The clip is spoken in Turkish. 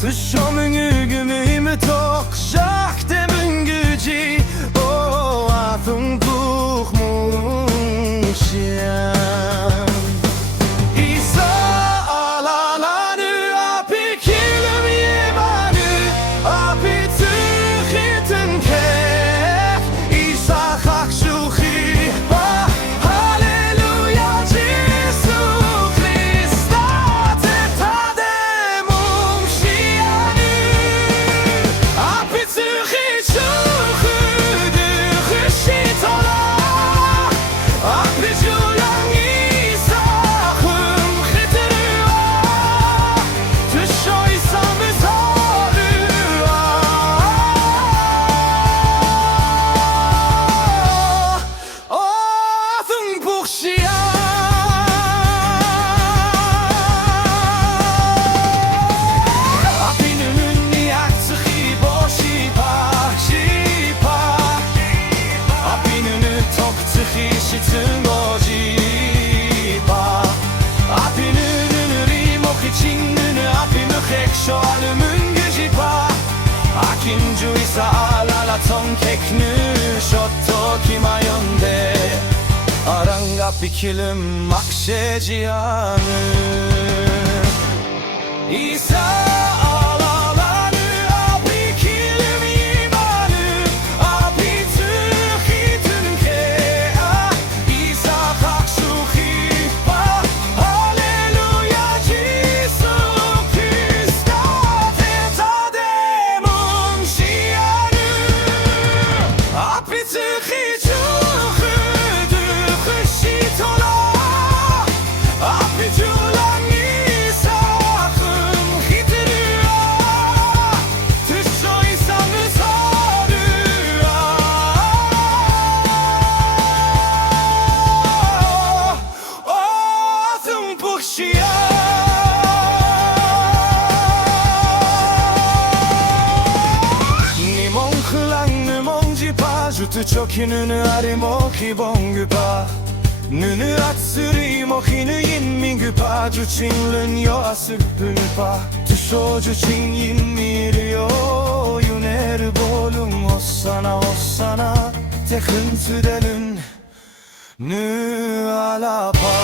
Tyshomungu gumimi tok jakte munguji o athung buch munshian Isa alalanu api kilum yemanu api tuchiten kef Isa chakshuchi ba Halleluja Jesu Christa tetadem umshianu api tuchichuchu du chishitola api julang Isa chum chiterua tushoy samizarua athung buchshia api nununi aktsichi boshipa shipa api nunu toktsichi shitsungojipa api nunu rimokichin nunu api mukhek shoalmungujipa akinju isa alala tonkeknu shotto kimayonde aranga pikilim makshejianu isa alalanu api kilim imanu api tuchitun kea isa chakshuchi ba Halleluja Jesu Christa tetadem umshianu api tuchichuchu du chishitola api julang Isa chum chiterua tushoy samizarua athung buchshia Nimong khlang nimong jipa jutu chokinunu arimo kibongupa Nunu atsuri mo hinu yinmingupa juchinlun yo asuppunpa Tusho juchin yinmiru yuneru bolum Hossana te khunsudelun nu alapa